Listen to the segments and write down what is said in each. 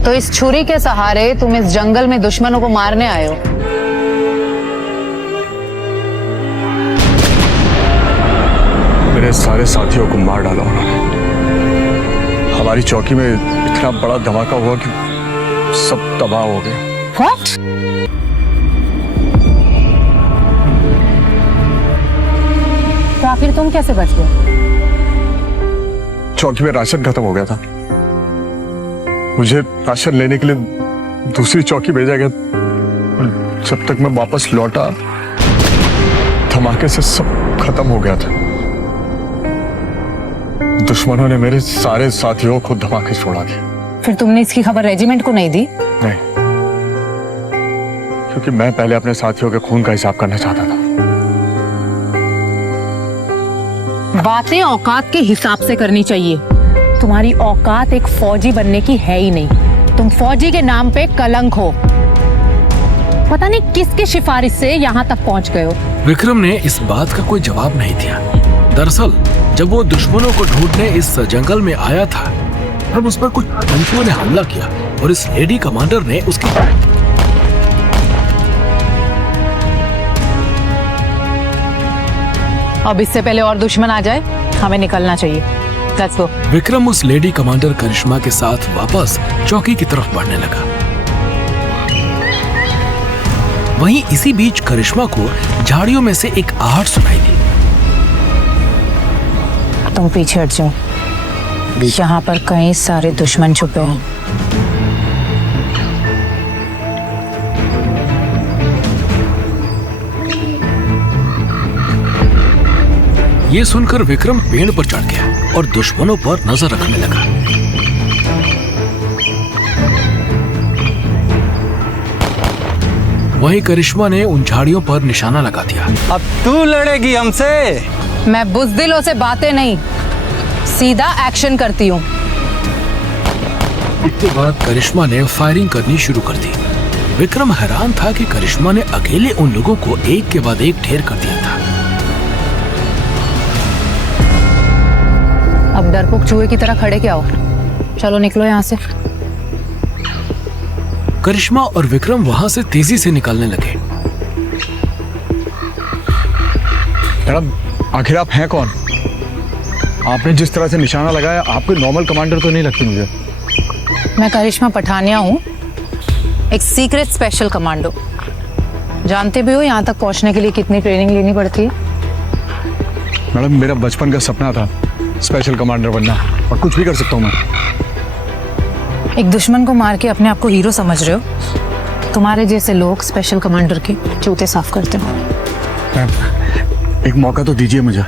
तो इस छुरी के सहारे तुम इस जंगल में दुश्मनों को मारने आए हो। मेरे सारे साथियों को मार डाला उन्होंने। हमारी चौकी में इतना बड़ा धमाका हुआ कि सब तबाह हो गए। What? तो आखिर तुम कैसे बच गए? चौकी में राशन खत्म हो गया था। मुझे राशन लेने के लिए दूसरी चौकी भेजा गया। जब तक मैं वापस लौटा, धमाके से सब खत्म हो गया था। दुश्मनों ने मेरे सारे साथियों को धमाके से उड़ा दिया। फिर तुमने इसकी खबर रेजिमेंट को नहीं दी? नहीं, क्योंकि मैं पहले अपने साथियों के खून का हिसाब करना चाहता था। बातें औकात के हिसाब से करनी चाहिए। तुम्हारी औकात एक फौजी बनने की है ही नहीं। तुम फौजी के नाम पे कलंक हो। पता नहीं किसके सिफारिश से यहाँ तक पहुँच गए हो। विक्रम ने इस बात का कोई जवाब नहीं दिया। दरअसल जब वो दुश्मनों को ढूंढने इस जंगल में आया था, तब उस पर कुछ आतंकियों ने हमला किया और इस लेडी कमांडर ने उसकी अब इससे पहले और दुश्मन आ जाए, हमें निकलना चाहिए। Let's go. विक्रम उस लेडी कमांडर करिश्मा के साथ वापस चौकी की तरफ बढ़ने लगा। वहीं इसी बीच करिश्मा को झाड़ियों में से एक आहट सुनाई दी। तुम पीछे हट जाओ, यहाँ पर कई सारे दुश्मन छुपे हैं। ये सुनकर विक्रम पेड़ पर चढ़ गया और दुश्मनों पर नजर रखने लगा। वहीं करिश्मा ने उन झाड़ियों पर निशाना लगा दिया। अब तू लड़ेगी हमसे? मैं बुज़दिलों से बातें नहीं, सीधा एक्शन करती हूँ। इसके बाद करिश्मा ने फायरिंग करनी शुरू कर दी। विक्रम हैरान था कि करिश्मा ने अकेले उन लोगों को एक के बाद एक ढेर कर दिया था। अब डरपोक चूहे की तरह खड़े क्या हो? चलो निकलो यहाँ से। करिश्मा और विक्रम वहां से तेजी से निकलने लगे। मैडम, आखिर आप हैं कौन? आपने जिस तरह से निशाना लगाया, आप कोई नॉर्मल कमांडर तो नहीं लगती मुझे। मैं करिश्मा पठानिया हूँ, एक सीक्रेट स्पेशल कमांडो। जानते भी हो यहाँ तक पहुँचने के लिए कितनी ट्रेनिंग लेनी पड़ती है? मैडम, मेरा बचपन का सपना था स्पेशल कमांडर बनना, और कुछ भी कर सकता हूँ मैं। एक दुश्मन को मार के अपने आप को हीरो समझ रहे हो? तुम्हारे जैसे लोग स्पेशल कमांडर के जूते साफ करते हो। एक मौका तो दीजिए मुझे,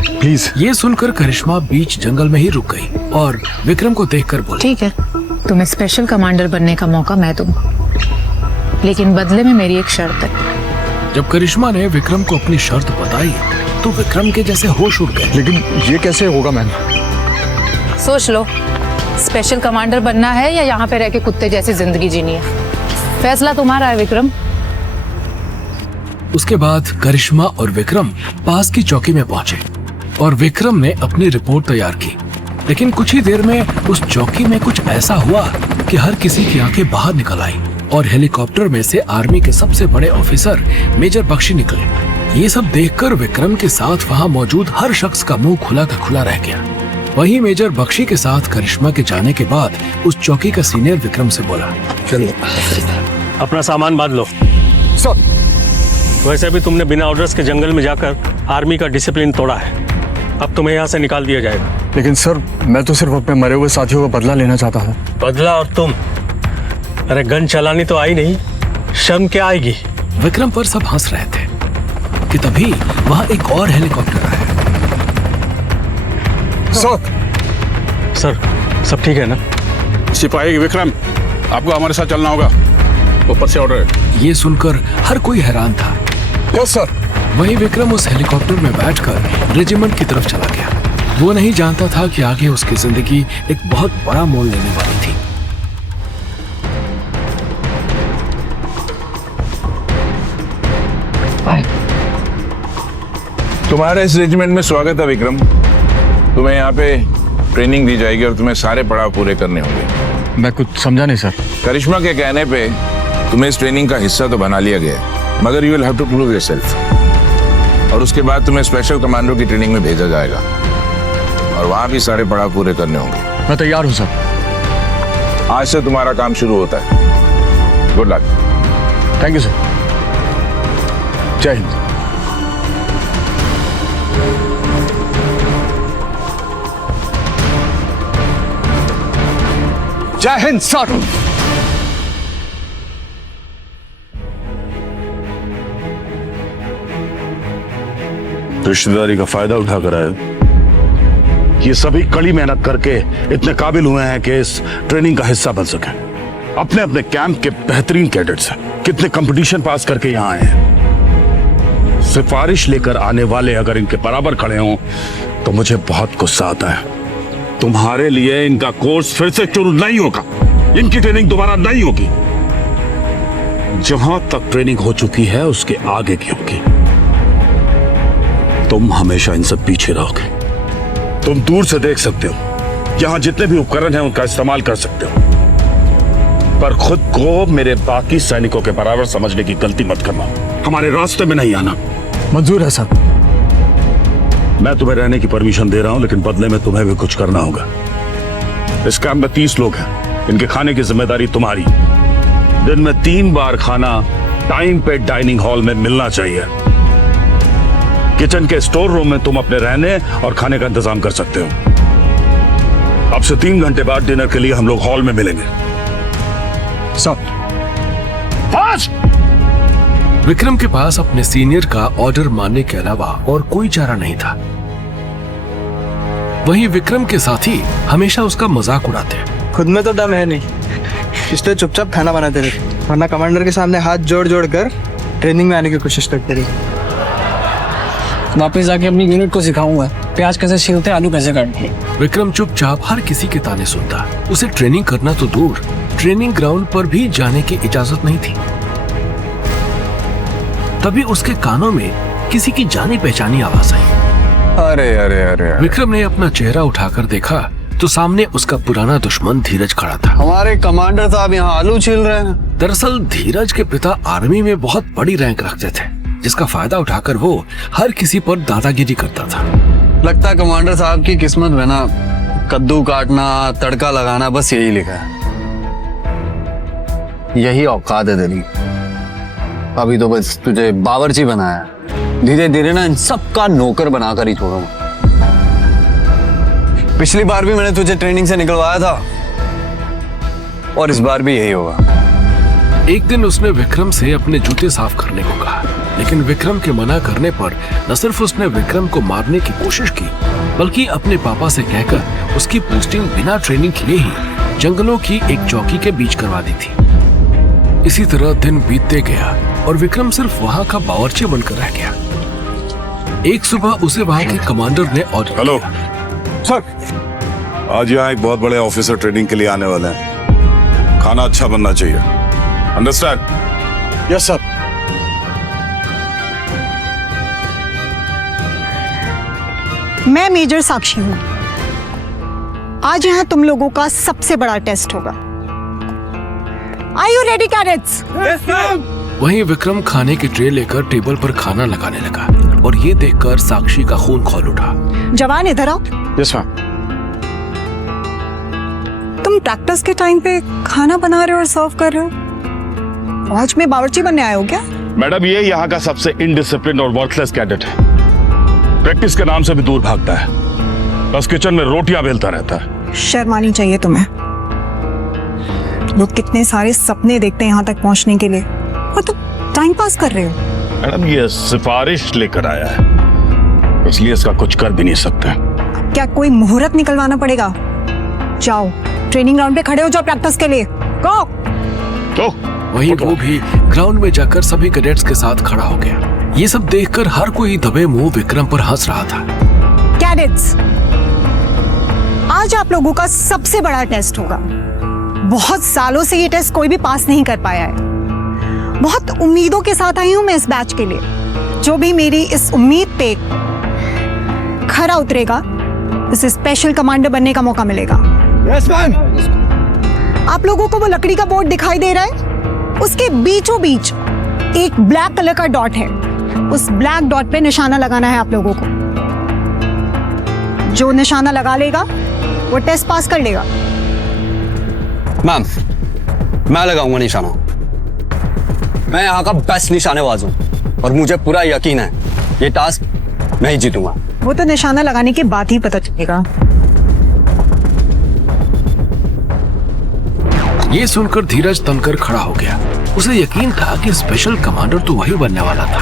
प्लीज। ये सुनकर करिश्मा बीच जंगल में ही रुक गई और विक्रम को देखकर बोली, ठीक है, तुम्हें स्पेशल कमांडर बनने का मौका मैं दूंगा, लेकिन बदले में मेरी एक शर्त है। जब करिश्मा ने विक्रम को अपनी शर्त बताई तो विक्रम के जैसे होश उड़ गए। लेकिन ये कैसे होगा मैम? सोच लो, स्पेशल कमांडर बनना है या यहाँ पे रह के कुत्ते जैसी जिंदगी जीनी है? फैसला तुम्हारा है विक्रम। उसके बाद करिश्मा और विक्रम पास की चौकी में पहुंचे और विक्रम ने अपनी रिपोर्ट तैयार की। लेकिन कुछ ही देर में उस चौकी में कुछ ऐसा हुआ कि हर किसी की आंखें बाहर निकल आई और हेलीकॉप्टर में से आर्मी के सबसे बड़े ऑफिसर मेजर बख्शी निकले। ये सब देखकर विक्रम के साथ वहाँ मौजूद हर शख्स का मुंह खुला का खुला रह गया। वहीं मेजर बख्शी के साथ करिश्मा के जाने के बाद उस चौकी का सीनियर विक्रम से बोला, चलो अपना सामान बांध लो। सर, वैसे भी तुमने बिना ऑर्डर्स के जंगल में जाकर आर्मी का डिसिप्लिन तोड़ा है। अब तुम्हें यहाँ से निकाल दिया जाएगा। लेकिन सर, मैं तो सिर्फ अपने मरे हुए साथियों का बदला लेना चाहता हूँ। बदला? और तुम? अरे गन चलानी तो आई नहीं, शर्म क्या आएगी? विक्रम पर सब हंस रहे थे कि तभी वहाँ एक और हेलीकॉप्टर आया। सर, सब ठीक है ना? सिपाही विक्रम, आपको हमारे साथ चलना होगा, ऊपर से ऑर्डर है। ये सुनकर हर कोई हैरान था। Yes sir. वहीं विक्रम उस हेलीकॉप्टर में बैठकर रेजिमेंट की तरफ चला गया। वो नहीं जानता था कि आगे उसकी जिंदगी एक बहुत बड़ा मोड़ लेने वाली थी। तुम्हारे इस रेजिमेंट में स्वागत है विक्रम। तुम्हें यहाँ पे ट्रेनिंग दी जाएगी और तुम्हें सारे पड़ाव पूरे करने होंगे। मैं कुछ समझा नहीं सर। करिश्मा के कहने पे तुम्हें इस ट्रेनिंग का हिस्सा तो बना लिया गया है, मगर you will have to prove yourself. और उसके बाद तुम्हें स्पेशल कमांडो की ट्रेनिंग में भेजा जाएगा और वहां भी सारे पड़ाव पूरे करने होंगे। मैं तैयार हूँ सर। आज से तुम्हारा काम शुरू होता है। Good luck. Thank you sir. जय हिंद। जय हिंद सर। रिश्तेदारी का फायदा उठाकर आए। ये सभी कड़ी मेहनत करके इतने काबिल हुए हैं कि इस ट्रेनिंग का हिस्सा बन सके। अपने अपने कैंप के बेहतरीन कैडेट्स हैं, कितने कंपटीशन पास करके यहाँ आए हैं। सिफारिश लेकर आने वाले अगर इनके बराबर खड़े हों तो मुझे बहुत गुस्सा आता है। तुम्हारे लिए इनका कोर्स फिर से शुरू नहीं होगा, इनकी ट्रेनिंग दोबारा नहीं होगी। जहां तक ट्रेनिंग हो चुकी है उसके आगे की होगी। तुम हमेशा इनसे पीछे रहोगे। तुम दूर से देख सकते हो, यहां जितने भी उपकरण हैं उनका इस्तेमाल कर सकते हो, पर खुद को मेरे बाकी सैनिकों के बराबर समझने की गलती मत करना। हमारे रास्ते में नहीं आना। मंजूर है सर। मैं तुम्हें रहने की परमिशन दे रहा हूं, लेकिन बदले में तुम्हें भी कुछ करना होगा। इस कैंप में 30 लोग हैं, इनके खाने की जिम्मेदारी तुम्हारी। दिन में 3 बार खाना टाइम पे डाइनिंग हॉल में मिलना चाहिए। किचन के स्टोर रूम में तुम अपने रहने और खाने का इंतजाम कर सकते हो। अब से 3 घंटे बाद डिनर के लिए हम लोग हॉल में मिलेंगे। सर। विक्रम के पास अपने सीनियर का ऑर्डर मानने के अलावा और कोई चारा नहीं था। वहीं विक्रम के साथी हमेशा उसका मजाक उड़ाते। खुद में तो दम है नहीं, इसलिए चुपचाप खाना बनाते रहे, वरना कमांडर के सामने हाथ जोड़ जोड़ कर ट्रेनिंग में आने की कोशिश करते रहे। वापस जाके अपनी यूनिट को सिखाऊंगा प्याज कैसे छीलते, आलू कैसे काटते। विक्रम चुपचाप हर किसी के ताने सुनता। उसे ट्रेनिंग करना तो दूर, ट्रेनिंग ग्राउंड पर भी जाने की इजाजत नहीं थी। तभी उसके कानों में किसी की जानी पहचानी आवाज आई। अरे अरे अरे, विक्रम ने अपना चेहरा उठाकर देखा तो सामने उसका पुराना दुश्मन धीरज खड़ा था। हमारे कमांडर साहब यहाँ आलू छील रहे हैं। दरअसल धीरज के पिता आर्मी में बहुत बड़ी रैंक रखते थे, जिसका फायदा उठाकर वो हर किसी पर दादागिरी करता था। लगता कमांडर साहब की किस्मत में ना कद्दू काटना, तड़का लगाना, बस यही लिखा है। यही औकात है तेरी। अभी तो बस तुझे बावर्ची बनाया, धीरे धीरे ना इन सबका नौकर बनाकर ही छोड़ूंगा। पिछली बार भी मैंने तुझे ट्रेनिंग से निकलवाया था और इस बार भी यही होगा। एक दिन उसने विक्रम से अपने जूते साफ करने को कहा, लेकिन विक्रम के मना करने पर न सिर्फ उसने विक्रम को मारने की कोशिश की, बल्कि अपने पापा से कहकर उसकी पोस्टिंग बिना ट्रेनिंग किए ही जंगलों की एक चौकी के बीच करवा दी थी। इसी तरह दिन बीतते गया और विक्रम सिर्फ वहां का बावर्ची बनकर रह गया। एक सुबह उसे वहां के कमांडर ने ऑर्डर हेलो सर, आज यहाँ एक बहुत बड़े ऑफिसर ट्रेनिंग के लिए आने वाले हैं। खाना अच्छा बनना चाहिए, अंडरस्टैंड? Yes sir. मैं मेजर साक्षी हूं। आज यहां तुम लोगों का सबसे बड़ा टेस्ट होगा। Are you ready cadets? वहीं विक्रम खाने की ट्रे लेकर टेबल पर खाना लगाने लगा और ये देखकर साक्षी का खून खौल उठा। जवान इधर आओ। Yes ma'am. तुम प्रैक्टिस के टाइम पे खाना बना रहे हो और सर्व कर रहे हो। आज में बावर्ची बनने आए हो क्या? मैडम, ये यहाँ का सबसे इनडिसिप्लिन और वर्थलेस कैडेट है। प्रैक्टिस के नाम से भी दूर भागता है, बस किचन में रोटियां बेलता रहता है। शर्म आनी चाहिए तुम्हें। लोग कितने सारे सपने देखते हैं यहाँ तक पहुंचने के लिए और तुम टाइम पास कर रहे हो। मैडम, ये सिफारिश लेकर आया है, इसलिए इसका कुछ कर भी नहीं सकते। क्या कोई मुहूर्त निकलवाना पड़ेगा? जाओ ट्रेनिंग ग्राउंड पे खड़े हो जाओ प्रैक्टिस के लिए। गो। तो वहीं वो भी ग्राउंड में जाकर सभी कैडेट्स के साथ खड़ा हो गया। ये सब देखकर हर कोई दबे मुंह विक्रम पर हंस रहा था। कैडेट्स, आज आप लोगों का सबसे बड़ा टेस्ट होगा। बहुत सालों से ये टेस्ट कोई भी पास नहीं कर पाया है। बहुत उम्मीदों के साथ आई हूं मैं इस बैच के लिए। जो भी मेरी इस उम्मीद पे खरा उतरेगा, उसे स्पेशल कमांडर बनने का मौका मिलेगा। Yes ma'am. आप लोगों को वो लकड़ी का बोर्ड दिखाई दे रहा है? उसके बीचों बीच एक ब्लैक कलर का डॉट है। उस ब्लैक डॉट पे निशाना लगाना है आप लोगों को। जो निशाना लगा लेगा वो टेस्ट पास कर लेगा। मैम, मैं लगाऊंगा निशाना। मैं यहाँ का बेस्ट निशानेबाज हूँ और मुझे पूरा यकीन है ये टास्क मैं ही जीतूंगा। वो तो निशाना लगाने के बाद ही पता चलेगा। ये सुनकर धीरज तनकर खड़ा हो गया। उसे यकीन था कि स्पेशल कमांडर तो वही बनने वाला था।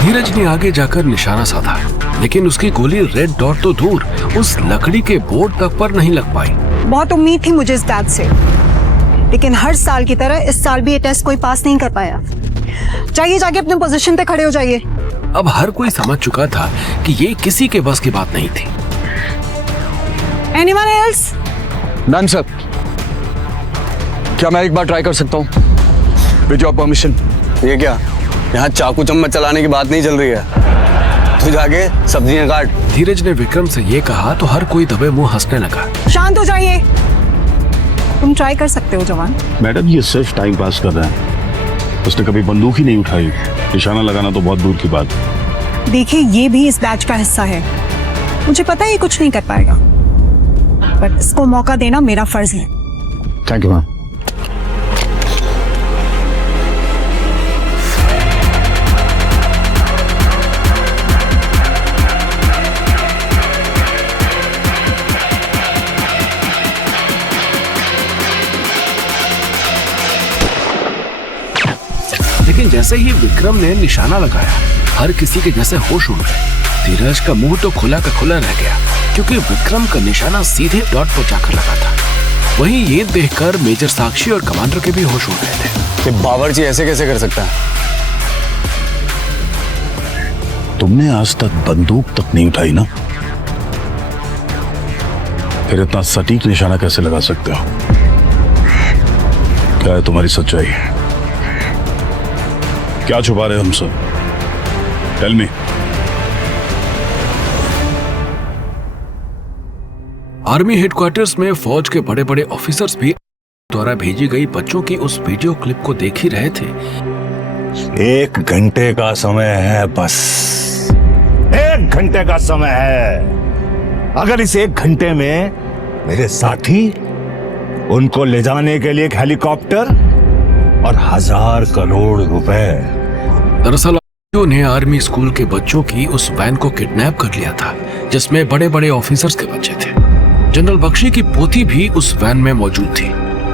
धीरज ने आगे जाकर निशाना साधा, लेकिन उसकी गोली रेड डॉट तो दूर उस लकड़ी के बोर्ड तक पर नहीं लग पाई। बहुत उम्मीद थी मुझे इस बैच से, लेकिन हर साल की तरह इस साल भी ये टेस्ट कोई पास नहीं कर पाया। जाइए, जाके अपने पोजीशन पे खड़े हो जाइए। अब हर कोई समझ चुका था कि ये किसी के बस की बात नहीं थी। Anyone else? मैम सर, क्या मैं एक बार ट्राई कर सकता हूँ विद योर परमिशन? ये क्या, यहाँ चाकू चम्मच चलाने की बात नहीं चल रही है। तू जाके सब्जियां काट। धीरज ने विक्रम से ये कहा तो हर कोई दबे मुंह हंसने लगा। शांत हो जाइए। तुम ट्राई कर सकते हो जवान। मैडम, ये सिर्फ टाइम पास कर रहा है। उसने कभी बंदूक ही नहीं उठाई। निशाना लगाना तो बहुत दूर की बात। देखिए, ये भी इस बैच का हिस्सा है। मुझे पता है ये कुछ नहीं कर पाएगा, पर इसको मौका देना मेरा फर्ज है। Thank you ma'am. लेकिन जैसे ही विक्रम ने निशाना लगाया, हर किसी के जैसे होश उड़ गए। धीरज का मुंह तो खुला का खुला रह गया, क्योंकि विक्रम का निशाना सीधे डॉट पर जाकर लगा था। वहीं ये देखकर मेजर साक्षी और कमांडर के भी होश उड़ गए थे। कि बावर्ची ऐसे कैसे कर सकता है? तुमने आज तक बंदूक तक नहीं उठाई ना, फिर इतना सटीक निशाना कैसे लगा सकते हो? क्या है तुम्हारी सच्चाई? क्या छुपा रहे हो हमसे? Tell me. आर्मी हेडक्वार्टर्स में फौज के बड़े बड़े ऑफिसर्स भी द्वारा भेजी गई बच्चों की उस वीडियो क्लिप को देख ही रहे थे। 1 घंटे का समय है, बस 1 घंटे का समय है। अगर इस 1 घंटे में मेरे साथी उनको ले जाने के लिए एक हेलीकॉप्टर और 1000 करोड़ रुपए। दरअसल ने आर्मी स्कूल के बच्चों की उस वैन को किडनैप कर लिया था, जिसमें बड़े बड़े ऑफिसर्स के बच्चे थे। जनरल बख्शी की पोती भी उस वैन में मौजूद थी।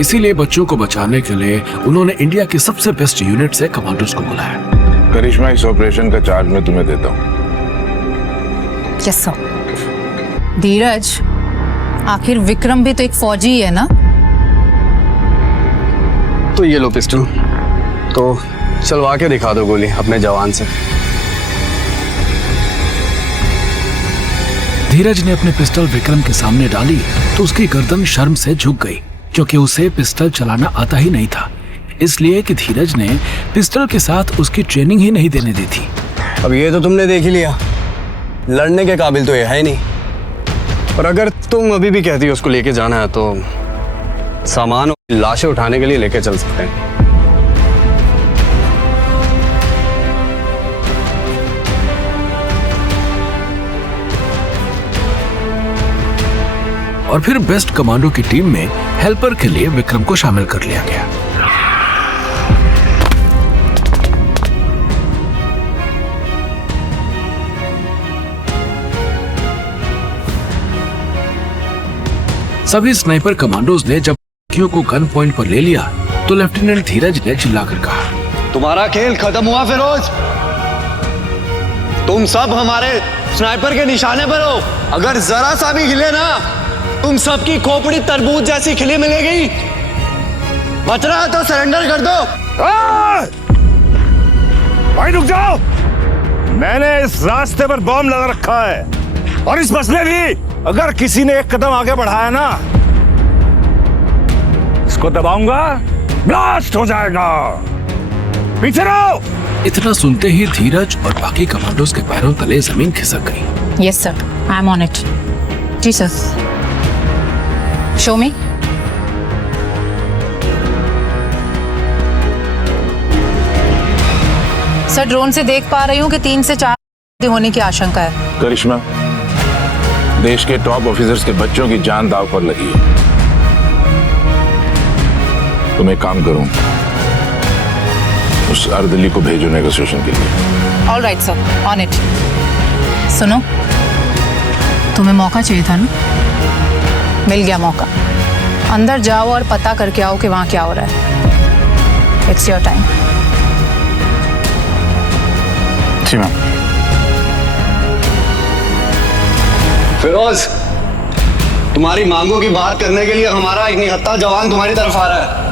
इसीलिए बच्चों को बचाने के लिए उन्होंने इंडिया के सबसे बेस्ट यूनिट से कमांडर्स को बुलाया। करिश्मा, इस ऑपरेशन का चार्ज मैं तुम्हें देता हूँ। Yes sir. धीरज, आखिर विक्रम भी तो एक फौजी ही है ना? तो ये लो पिस्टल, तो चलवा के दिखा दो गोली अपने जवान से। धीरज ने अपने पिस्टल विक्रम के सामने डाली तो उसकी गर्दन शर्म से झुक गई, क्योंकि उसे पिस्टल चलाना आता ही नहीं था। इसलिए कि धीरज ने पिस्टल के साथ उसकी ट्रेनिंग ही नहीं देने दी थी। अब ये तो तुमने देख ही लिया, लड़ने के काबिल तो ये है ही नहीं। और अगर तुम अभी भी कहती हो उसको लेके जाना है, तो सामान और लाशें उठाने के लिए लेके चल सकते हैं। और फिर बेस्ट कमांडो की टीम में हेल्पर के लिए विक्रम को शामिल कर लिया गया। सभी स्नाइपर कमांडोज ने जब लड़कियों को गन पॉइंट पर ले लिया तो लेफ्टिनेंट धीरज ने चिल्लाकर कहा, तुम्हारा खेल खत्म हुआ फिरोज। तुम सब हमारे स्नाइपर के निशाने पर हो। अगर जरा सा भी हिले ना, तुम सबकी खोपड़ी तरबूज जैसी खिली मिलेगी। बच रहा है तो सरेंडर कर दो। भाई रुक जाओ, मैंने इस रास्ते पर बॉम्ब लगा रखा है, और इस बस में भी अगर किसी ने एक कदम आगे बढ़ाया ना, इसको दबाऊंगा, ब्लास्ट हो जाएगा। पीछे रहो। इतना सुनते ही धीरज और बाकी कमांडोज के पैरों तले जमीन खिसक गई। Yes sir, I am on it. जी sir. Show me. Sir drone से देख पा रही हूँ कि 3 से 4 होने की आशंका है। करिश्मा, देश के टॉप ऑफिसर्स के बच्चों की जान दांव पर लगी है। तुम एक काम करूं, उस अर्दली को भेजो नेगोशिएशन के लिए। All right sir, on it. सुनो, तुम्हें मौका चाहिए था ना, मिल गया मौका। अंदर जाओ और पता करके आओ कि वहां क्या हो रहा है। It's your time. जी मैम। फिरोज, तुम्हारी मांगों की बात करने के लिए हमारा एक निहत्था जवान तुम्हारी तरफ आ रहा है।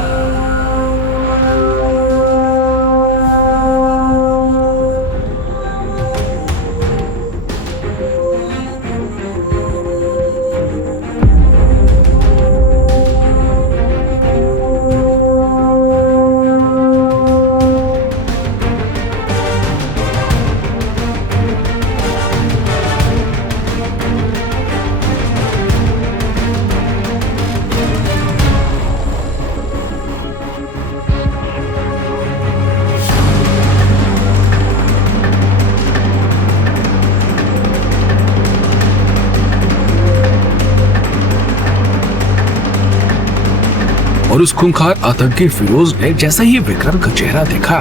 और उस खूंखार आतंकी फिरोज ने जैसे ही विक्रम का चेहरा देखा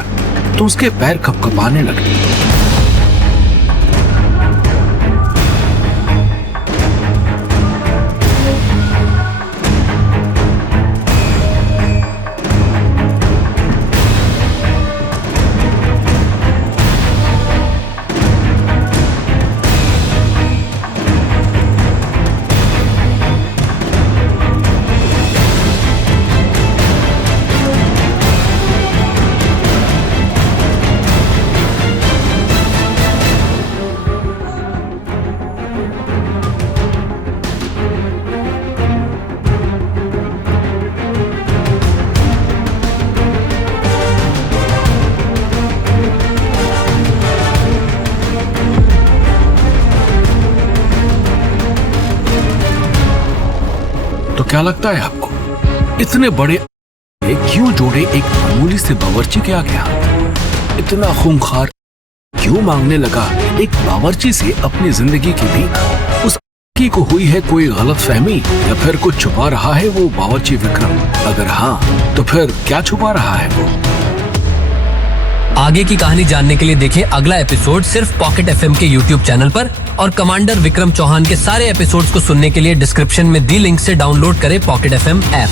तो उसके पैर कपकपाने लगे। तो क्या लगता है आपको, इतने बड़े क्यों जोड़े एक मामूली से बावर्ची के आगे हाथ? इतना खूंखार क्यों मांगने लगा एक बावर्ची से अपनी जिंदगी की भीख? उस की को हुई है कोई गलत फहमी या फिर कुछ छुपा रहा है वो बावर्ची विक्रम? अगर हाँ, तो फिर क्या छुपा रहा है वो? आगे की कहानी जानने के लिए देखें अगला एपिसोड सिर्फ पॉकेट एफएम के यूट्यूब चैनल पर, और कमांडर विक्रम चौहान के सारे एपिसोड्स को सुनने के लिए डिस्क्रिप्शन में दी लिंक से डाउनलोड करें पॉकेट एफएम ऐप।